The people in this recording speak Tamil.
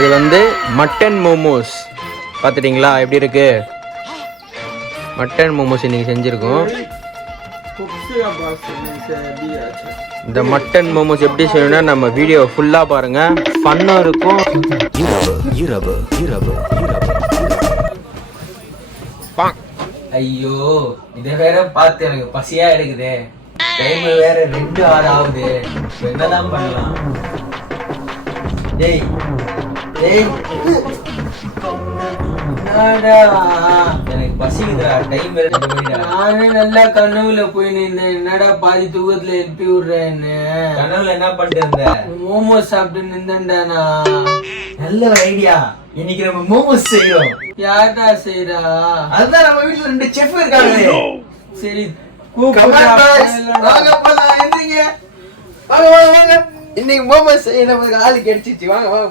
இது வந்து மட்டன் மோமோஸ் பார்த்துட்டிங்களா எப்படி இருக்கு? மட்டன் மோமோஸ் இன்னைக்கு செஞ்சுருக்கோம். இந்த மட்டன் மோமோஸ் எப்படி செய்யணும்னா நம்ம வீடியோ ஃபுல்லாக பாருங்கள், ஃபன்னாக இருக்கும். ஐயோ இதை வேற பார்த்து எனக்கு பசியா எடுக்குது. டைம் வேற 2:06 ஆகுது. என்னதான் பண்ணலாம்? டேய் டேய் எனக்கு பசிக்குதுடா. டைம் வேற. நானே நல்லா கனவுல போய் நின்றேன். என்னடா பாதி தூக்கத்துல எழுப்பி விடுறேன்னு. கனவுல என்ன பண்ணிட்டு இருந்த? மோமோஸ் சாப்பிட்டு நின்றேன்டா நான். நல்ல ஒரு ஐடியா. இன்னைக்கு நம்ம மோமோஸ் செய்யறோம். யார்டா செய்யறா? அதுதான் நம்ம வீட்டுல 2 செஃப் இருக்காங்க. சரி இன்னைக்கு மோமோஸ் செய்ய நமக்கு ஆளு கிடைச்சிச்சு. வாங்க வாங்க.